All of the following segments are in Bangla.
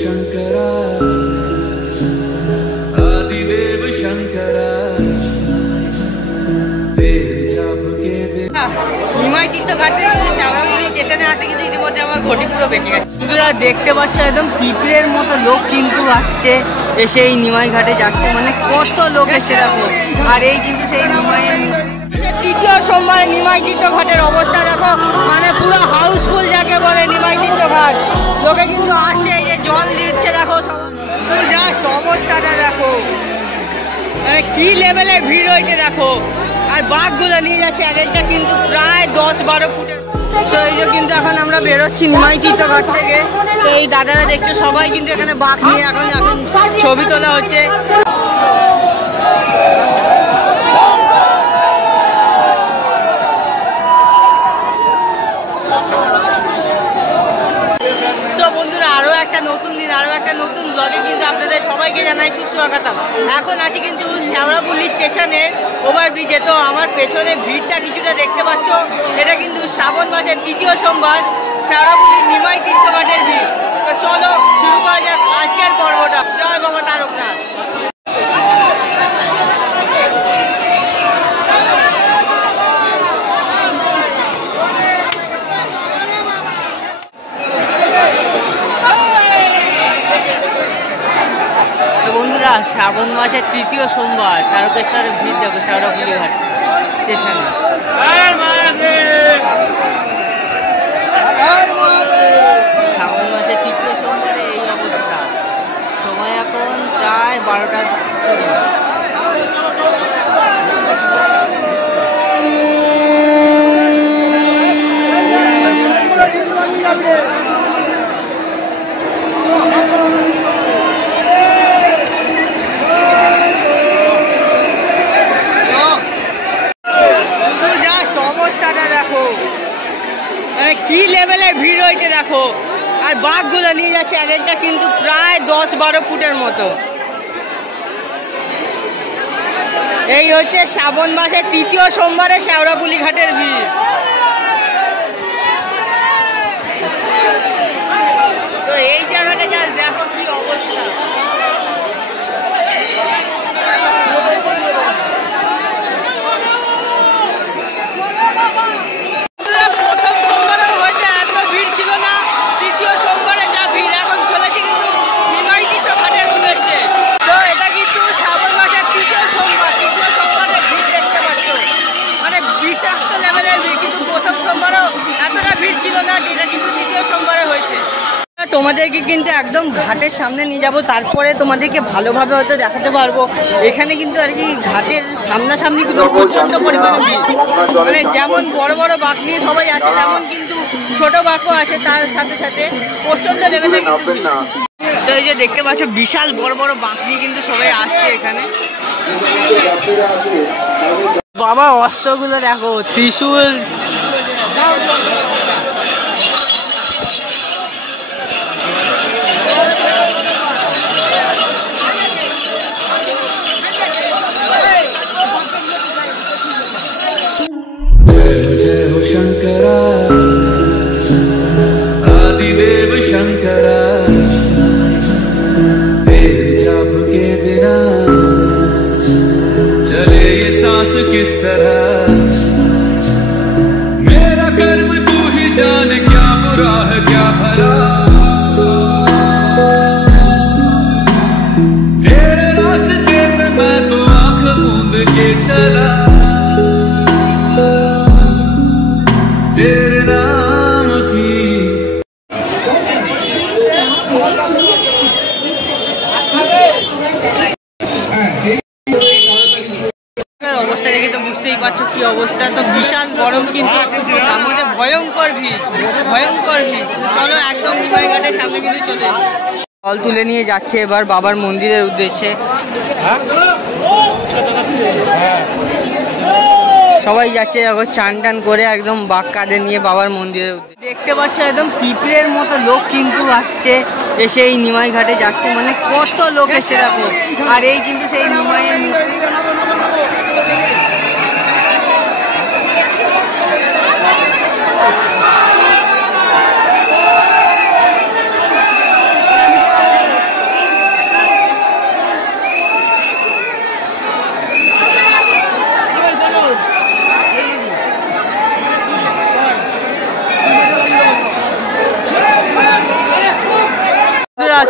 शंकरा आदिदेव शंकरा तेरे जाप के নিমাই তীর্থঘাটে শ্যামলাপুরি স্টেশনে আসে কিন্তু ইতিমধ্যে আমার ঘটি পুরো বেঁকে গেছে। বন্ধুরা দেখতে পাচ্ছ একদম পিঁপড়ের মতো লোক কিন্তু আসছে, এসে এই নিমাই ঘাটে যাচ্ছে, মানে কত লোক এসে দেখো। আর এই কিন্তু সেই নিমাইয়ের তৃতীয় সোমবারে নিমাই তীর্থঘাটের অবস্থা দেখো, মানে পুরো হাউসফুল যাকে বলে নিমাই তীর্থঘাট। লোকে কিন্তু আসছে, এই যে জল দিচ্ছে দেখো, জাস্ট অবস্থাটা দেখো, মানে কি লেভেলের ভিড় হয়েছে দেখো। আর বাঘগুলো নিয়ে যাচ্ছে, আগেরটা কিন্তু প্রায় 10-12 ফুটের। তো এই যে কিন্তু এখন আমরা বেরোচ্ছি নিমাই তীর্থঘাট থেকে। তো এই দাদারা দেখছো সবাই কিন্তু এখানে বাঘ নিয়ে এখন ছবি তোলা হচ্ছে। আরো একটা নতুন দিন, আরো একটা নতুন ব্লগে কিন্তু আপনাদের সবাইকে জানাই সুস্বাগতম। এখন আছি কিন্তু শ্যামলাপুরি স্টেশনের ওভারব্রিজে। তো আমার পেছনে ভিড়টা কিছুটা দেখতে পাচ্ছ, এটা কিন্তু শ্রাবণ মাসের তৃতীয় সোমবার শ্যামলাপুরি নিমাই তীর্থঘাটের ভিড়। তো চলো শুরু করা যাক আজকের পর্বটা। জয় বাবা তারকনাথ। বন্ধুরা শ্রাবণ মাসের তৃতীয় সোমবার তারকেশ্বরের ভিড় দেখো শ্যামলাপুরি ঘাট স্টেশনে। শ্রাবণ মাসের তৃতীয় সোমবারে এই অবস্থা। সময় এখন প্রায় 12টা। দেখো মানে কি লেভেলের ভিড় হয়েছে দেখো। আর বাঘগুলো নিয়ে যাচ্ছে, আগেরটা কিন্তু প্রায় 10-12 ফুটের মতো। এই হচ্ছে শ্রাবণ মাসের তৃতীয় সোমবারে শ্যামলাপুরি ঘাটের ভিড়। তো এই জায়গাটা যা দেখো কি অবস্থা। তোমাদেরকে কিন্তু একদম ঘাটের সামনে নিয়ে যাব, তারপরে তোমাদেরকে ভালোভাবে হয়তো দেখাতে পারবো। এখানে কিন্তু আর কি ঘাটের সামনাসামনি কিন্তু প্রচন্ড পরিমাণে ভিড়, মানে যেমন বড় বড় বাঘ নিয়ে সবাই আসে, তেমন কিন্তু ছোট বাঘও আছে তার সাথে সাথে, প্রচন্ড লেভেলের। তো এই যে দেখতে পাচ্ছ বিশাল বড় বড় বাঘ নিয়ে কিন্তু সবাই আসছে এখানে। বাবা অস্ত্রগুলো দেখো, ত্রিশূল, शंकरा आदिदेव शंकरा तेरे जाप के बिना चले ये सांस किस तरह। मेरा कर्म तू ही जाने, क्या बुरा है क्या भला। तेरे रास्ते पे मैं तो आंख मूंद के चला, तेरे नाम की অবস্থা দেখে তো বুঝতেই পারছো কি অবস্থা। তো বিশাল গরম, কিন্তু তার মধ্যে ভয়ঙ্কর ভিড়, ভয়ঙ্কর ভিড়। চলো একদম নিমাই ঘাটের সামনে কিন্তু চলে জল তুলে নিয়ে যাচ্ছে এবার বাবার মন্দিরের উদ্দেশ্যে। সবাই যাচ্ছে এখন চান টান করে একদম বাঘ কাঁধে নিয়ে বাবার মন্দিরের উদ্দেশ্যে। দেখতে পাচ্ছ একদম পিঁপড়ের মতো লোক কিন্তু আসছে, এসে এই নিমাই ঘাটে যাচ্ছে, মানে কত লোক এসে দেখো। আর এই কিন্তু সেই নিমাইয়ের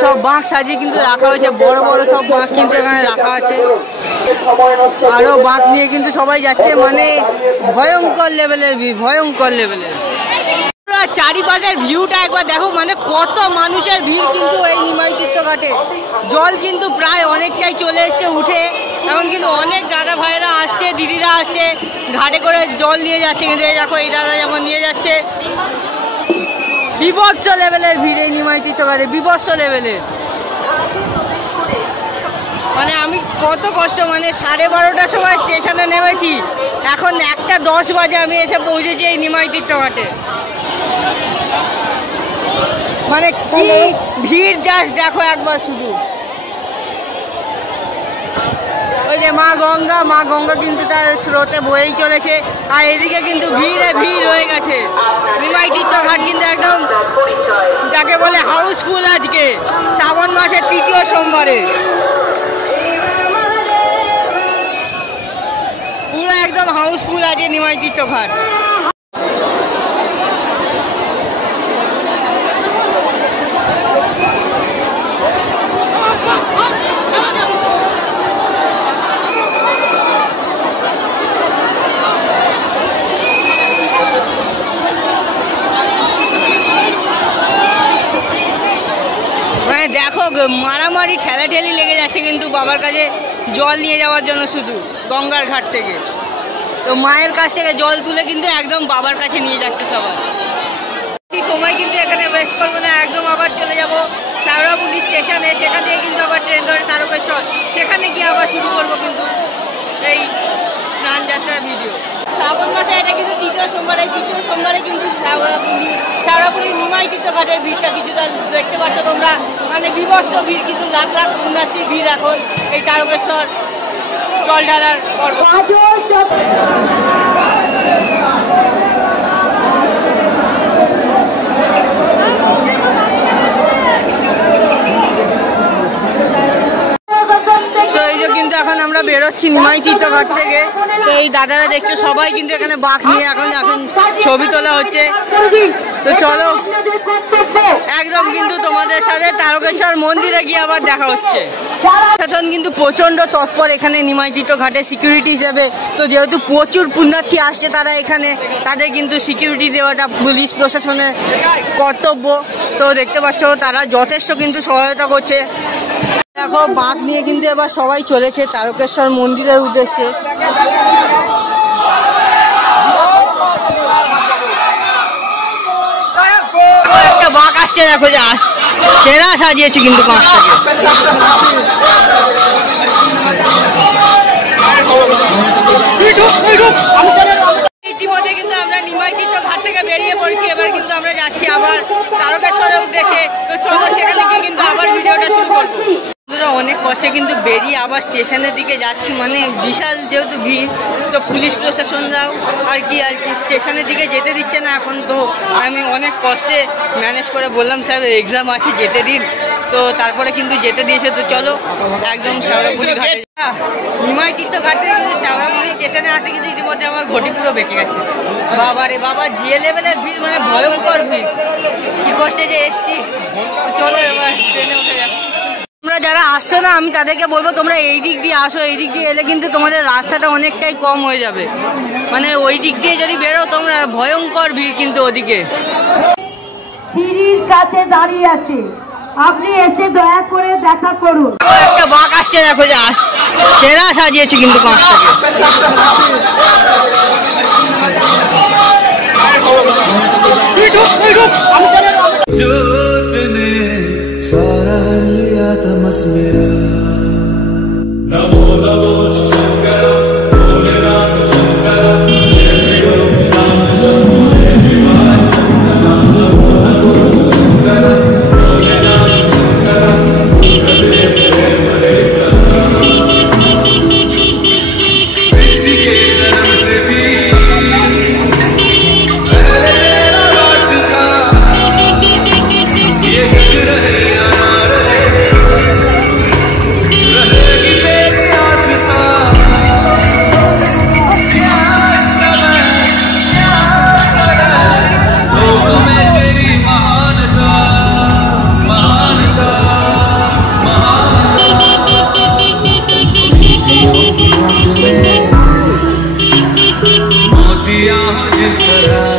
সব বাঁক সাজিয়ে কিন্তু রাখা হয়েছে, বড় বড় সব বাঁক কিন্তু এখানে রাখা আছে। আরো বাঁক নিয়ে কিন্তু সবাই যাচ্ছে, মানে ভয়ঙ্কর লেভেলের ভিড়, ভয়ঙ্কর লেভেলের। চারিপাশের ভিউটা একবার দেখো, মানে কত মানুষের ভিড় কিন্তু এই নিমাই তীর্থ ঘাটে। জল কিন্তু প্রায় অনেকটাই চলে এসছে উঠে, এখন কিন্তু অনেক দাদা ভাইরা আসছে, দিদিরা আসছে, ঘাটে করে জল নিয়ে যাচ্ছে। কিন্তু এই দেখো, এই দাদা যেমন নিয়ে যাচ্ছে, বিভৎস লেভেলের ভিড় এই নিমাই তীর্থ ঘাটে, বিভৎস লেভেলের। মানে আমি কত কষ্ট, মানে 12:30টার সময় স্টেশনে নেমেছি, এখন 1:10 বাজে আমি এসে পৌঁছেছি এই নিমাই তীর্থ ঘাটে। মানে কি ভিড়, জাস্ট দেখো একবার শুধু। ওই যে মা গঙ্গা কিন্তু তার স্রোতে বয়েই চলেছে, আর এদিকে কিন্তু ভিড়ে ভিড় হয়ে গেছে। নিমাই তীর্থ ঘাট কিন্তু একদম যাকে বলে হাউসফুল আজকে শ্রাবণ মাসের 3য় সোমবারে, পুরো একদম হাউসফুল আজকে নিমাই তীর্থ ঘাট। মানে দেখো মারামারি ঠেলাঠেলি লেগে যাচ্ছে কিন্তু বাবার কাছে জল নিয়ে যাওয়ার জন্য, শুধু গঙ্গার ঘাট থেকে। তো মায়ের কাছ থেকে জল তুলে কিন্তু একদম বাবার কাছে নিয়ে যাচ্ছে সবাই। সময় কিন্তু এখানে ওয়েস্ট করবো না, একদম আবার চলে যাব শেওড়াফুলি স্টেশনে, সেখান থেকে কিন্তু আবার ট্রেন ধরে তারকেশ্বর, সেখানে গিয়ে আবার শুরু করবো কিন্তু এই স্নান যাত্রার ভিডিও। শ্রাবণ মাসে এটা কিন্তু 3য় সোমবারে, 3য় সোমবারে কিন্তু শেওড়াফুলি নিমাই তীর্থ ঘাটের ভিড়টা কিছুটা দেখতে পাচ্ছ তোমরা, মানে বিভৎস ভিড়, কিন্তু লাখ লাখ পুণ্যার্থীর ভিড় এখন এই তারকেশ্বর জল ঢালার পর্ব। কিন্তু এখন আমরা বেরোচ্ছি নিমাই তীর্থ ঘাট থেকে। তো এই দাদারা দেখছো সবাই কিন্তু এখানে বাঁক নিয়ে এখন ছবি তোলা হচ্ছে। তো চলো একদম কিন্তু তোমাদের সাথে তারকেশ্বর মন্দিরে গিয়ে আবার দেখা হচ্ছে। প্রশাসন কিন্তু প্রচন্ড তৎপর এখানে নিমাই তীর্থ ঘাটে সিকিউরিটি হিসেবে। তো যেহেতু প্রচুর পুণ্যার্থী আসছে তারা এখানে, তাদের কিন্তু সিকিউরিটি দেওয়াটা পুলিশ প্রশাসনের কর্তব্য। তো দেখতে পাচ্ছ তারা যথেষ্ট কিন্তু সহায়তা করছে। দেখো বাঁক নিয়ে কিন্তু এবার সবাই চলেছে তারকেশ্বর মন্দিরের উদ্দেশ্যে। একটা বাঁক আসছে, দেখো যে সেরা সাজিয়েছে কিন্তু পাঁচটাকে। ইতিমধ্যে কিন্তু আমরা নিমাই তীর্থ ঘাট থেকে বেরিয়ে পড়েছি, এবার কিন্তু আমরা যাচ্ছি আবার তারকেশ্বরের উদ্দেশ্যে। তো চলো সেখানে গিয়ে কিন্তু আবার ভিডিওটা শুরু করবো। অনেক কষ্টে কিন্তু বেরিয়ে আবার স্টেশনের দিকে যাচ্ছি, মানে বিশাল যেহেতু ভিড়, তো পুলিশ প্রশাসনরাও আর কি স্টেশনের দিকে যেতে দিচ্ছে না এখন। তো আমি অনেক কষ্টে ম্যানেজ করে বললাম স্যার এক্সাম আছে যেতে দিন, তো তারপরে কিন্তু যেতে দিয়েছে। তো চলো একদম শেওড়াফুলি ঘাটে, নিমাই তীর্থ ঘাটে শেওড়াফুলি স্টেশনে আসে কিন্তু ইতিমধ্যে আমার ঘটি পুরো বেঁকে গেছে। বাবা রে বাবা, যে লেভেলের ভিড়, মানে ভয়ঙ্কর ভিড়, কি কষ্টে যে এসছি। চলো এবার ট্রেনে উঠে যাচ্ছি। তোমরা যারা আসছো না, আমি তাদেরকে বলবো তোমরা এই দিক দিয়ে আসো, এই দিক দিয়ে এলে কিন্তু তোমাদের রাস্তাটা অনেকটাই কম হয়ে যাবে। মানে ওই দিক দিয়ে যদি বেরো তোমরা, ভয়ঙ্কর ভিড় কিন্তু ওদিকে। সিঁড়ির কাছে দাঁড়িয়ে আছে, আপনি এসে দয়া করে দেখা করুন। একটা বাঁক আসছে, দেখো যে সেরা সাজিয়েছে কিন্তু পাঁচটাকে। सारा लिया था मस मेरा, नमो नमो शंकर भोलेनाथ शंकर, नाम शंभो शिवाय, नमो नमो शंकर भोलेनाथ शंकर, गुरुदेव देव देव। सृष्टि के जन्म से भी पहले तेरा रास्ता, ये जग रहे रहेगी तेरी आस्था। हो जिस तरह